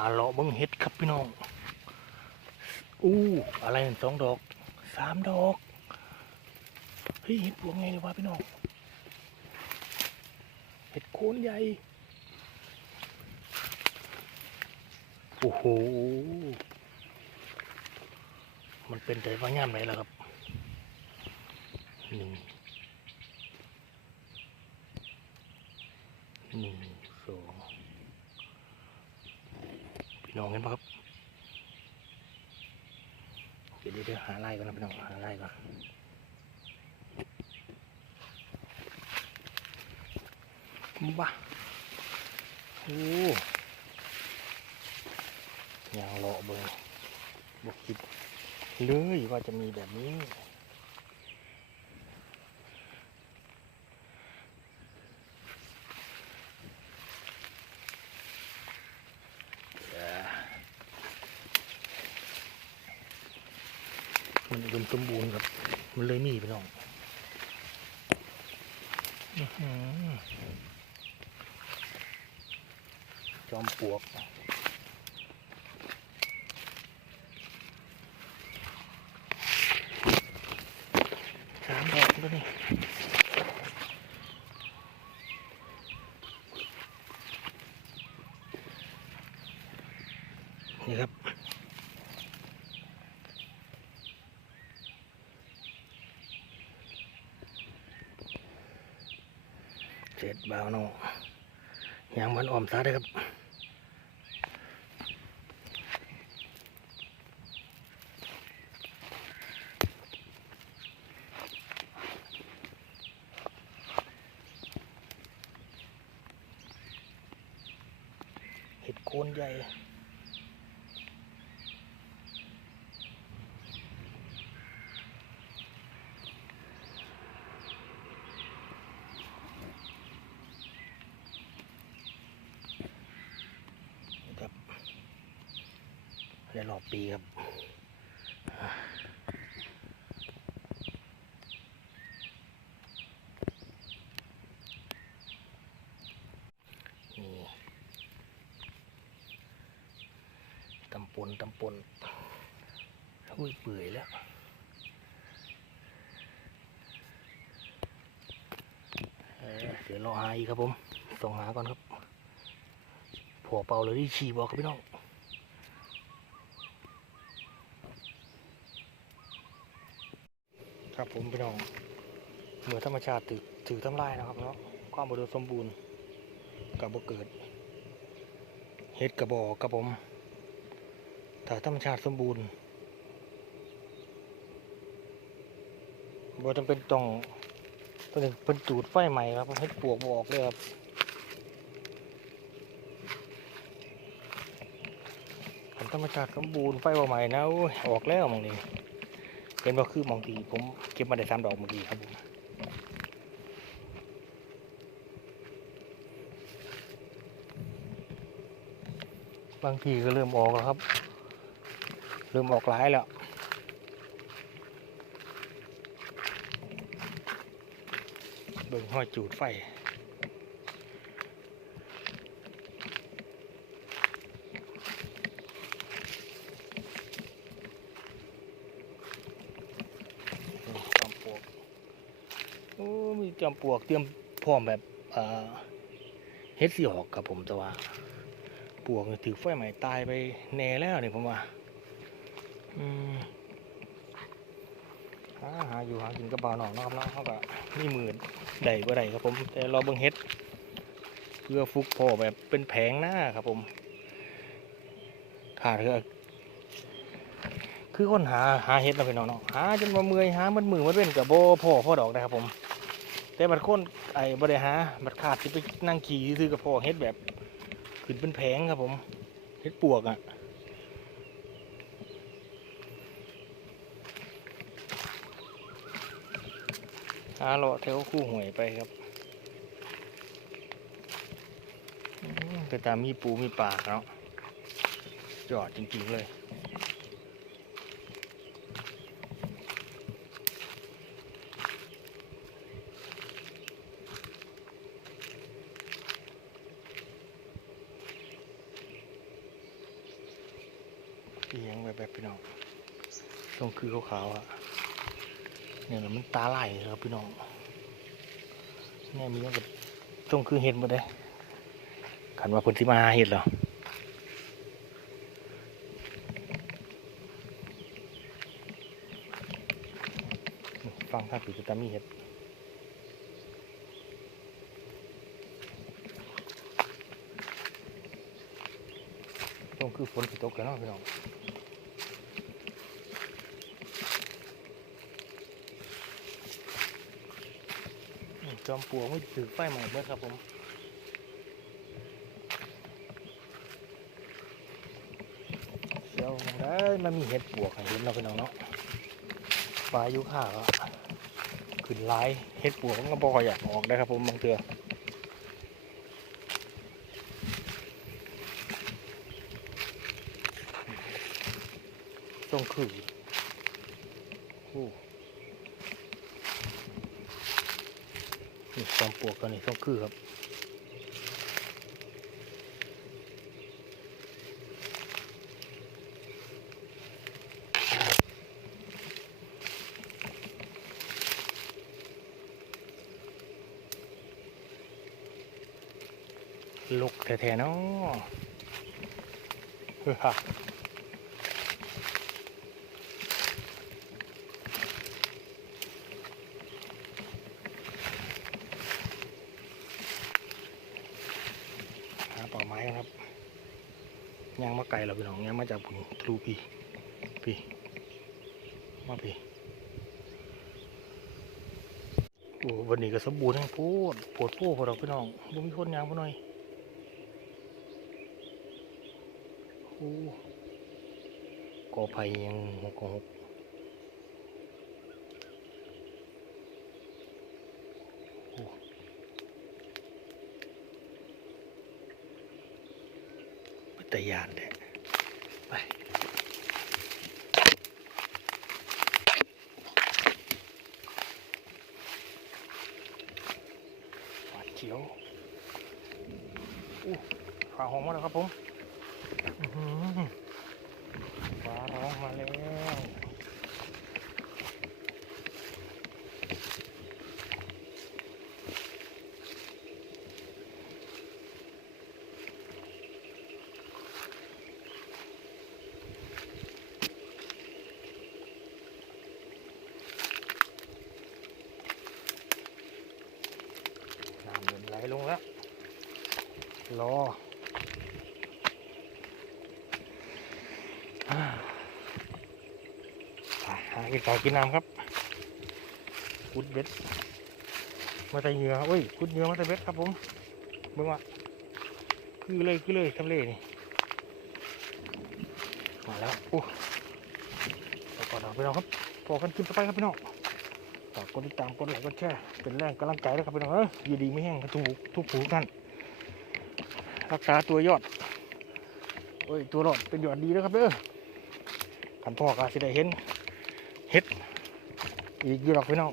าเลาะเบิ้งเห็ดครับพี่น้อง อู้อะไรนั่นสองดอกสามดอก เฮ้ยเห็ดพวงไงเลยวะพี่น้อง เห็ดโคนใหญ่ โอ้โห มันเป็นใจว่าง่ามไหนล่ะครับหนึ่งหนึ่งพี่ น้องเห็นปะครับเดี๋ยวเดี๋ยวหาไล่ก่อนนะพี่น้องหาไล่ก่อนบ้าโอ้ยางเลาะเบอร์บกคิดเลยว่าจะมีแบบนี้ มันอุดมสมบูรณ์ครับ มันเลยมีพี่น้องจอมปลวกสามดอกแล้วนี่ เสร็จบ่าวน้องยางมันอ่อมซาได้ครับเห็ดโคนใหญ่ ในรอบปีครับนี่ตำปนตำปนอุ้ยเปื่อยแล้วเดี๋ยวรอหาอีกครับผมส่งหาก่อนครับผัวเป่าเลยที่ฉี่บอกครับพี่น้อง ครับผมพี่น้องเหมือธรรมชาติถือถือทำลายนะครับเนาะความบริสมบูรณ์กับบ่เกิดเฮ็ดกระบอกครับผมถ้าธรรมชาติสมบูรณ์บ่จำเป็นต้องต้องเป็นจูดไฟใหม่ครับเฮ็ดปวกบออกเลยครับธรรมชาติสมบูรณ์ไฟว่ใหม่นะออกแล้วมองนี้ เป็นว่าคือมองทีผมเก็บมาได้สามดอกเมื่อกี้ครับผมบางทีก็เริ่มออกแล้วครับ เริ่มออกหลายแล้วเบิ่งห้อยจูดไฟ จอมปลวกโอมปลวกเตรียมพร้อมแบบเฮ็ดสีออกครับผมแต่ว่าปลวกถือไฟใหม่ตายไปแน่แล้วนี่ผมว่าหาหาอยู่หากินกระเป๋าหนองนาะครับเนาะเขาก็มีหมื่นได้บ่ได้ครับผม แต่รอเบิ่งเฮ็ดเพื่อฟุกพอแบบเป็นแผงหน้าครับผมขาดเรือคือคนหาหาเห็ดเนาะพี่น้องเนาะหาจนว่าเมื่อยหามันมือมันเว้นกับโบพ่อพ่อดอกนะครับผม แต่บัดคนไอ้บ่ได้หาบัดขาดที่ไปนั่งขี่ซื้อกับพ่อเห็ดแบบขึ้นเป็นแผงครับผมเห็ดปวกอะ่ะหาเลาะแถวคู่หวยไปครับอืมแต่ตามมีปูมีปลาเนาะจอดจริงๆเลย อีหยังแบบแบบพี่น้องตรงคือขาวๆอะเนี่ยมันตาไหลายครับพี่น้องเนี่ยมีแบบตรงคือเห็ดหมดเลยขันว่าเพิ่มาเห็ดเหรอฟังท่าปีกตามีเห็ดตรงคือฝนสิตกแล้วเนาะพี่น้อง จอมปลวกไม่ถือไฟใหม่เมื่อครับผมเดี๋ยวได้มันมีเห็ดปวกให้เห็นเนาะพี่น้องเนาะฟ้ายุค่าก็ขึ้นหลายเห็ดปวกมันก็บ่อยอยากออกได้ครับผมบางเทื่อต้องคือโอ้ นี่จอมปวกตัวนี้ต้องคือครับลุกแท้ๆเนาะเฮ้อ หาป่าไม้กันครับ ย่างมาไกลเราพี่น้องย่างมาจากผุนทรูพีพี่มาพี่โอ้วันนี้ก็สมบูรณ์ทั้งโพดปวดโพดของเราพี่น้องบ่มีคนย่างพอหน่อยโอ้กอไผ่ยังหกหก ตยานเลยไปหวาเขียวอู้ฟ้าห้องมาแล้วครับผมอื้อหือฟ้าร้องมาแล้ว น้ำเริ่มไหลล งแล้ว รออ่าหากินข้ากินน้ำครับคุดเบ็ดมาแต่เหงื่อเว้ยคุดเหงื่อมาแต่เบ็ดครับผมเบิ่งว่าคือเลยคือเลยทำเลนี่มาแล้วโอ้ก่อนเอาไปนองครับพอกันขึ้นไปครับพี่น้อง ฝากกดติดตามกดไลค์กดแชร์เป็นแรงกำลังใจด้วครับพี่น้องเออยอยีดีไม่แห้งกระถูกทุกผูกันรักษาตัวยอดโอ้ยตัวหลอดเป็นยอดดีแล้วครับเด้อขันพ่อก็สิได้เห็นเฮ็ดอีกอยู่หรอกพี่น้อง